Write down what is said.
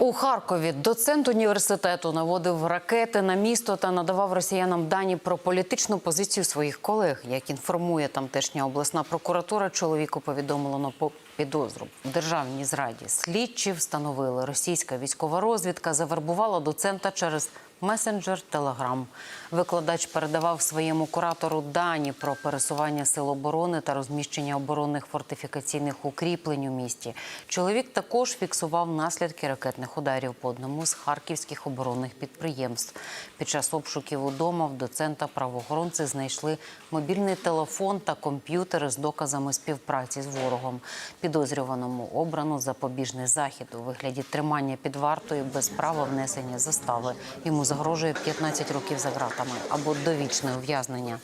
У Харкові доцент університету наводив ракети на місто та надавав росіянам дані про політичну позицію своїх колег. Як інформує тамтешня обласна прокуратура, чоловіку повідомлено по- підозру в державній зраді. Слідчі встановили, російська військова розвідка завербувала доцента через месенджер Телеграм. Викладач передавав своєму куратору дані про пересування сил оборони та розміщення оборонних фортифікаційних укріплень у місті. Чоловік також фіксував наслідки ракетних ударів по одному з харківських оборонних підприємств. Під час обшуків удома в доцента правоохоронці знайшли мобільний телефон та комп'ютери з доказами співпраці з ворогом. Підозрюваному обрано запобіжний захід у вигляді тримання під вартою без права внесення застави. Йому загрожує 15 років за ґратами або довічне ув'язнення.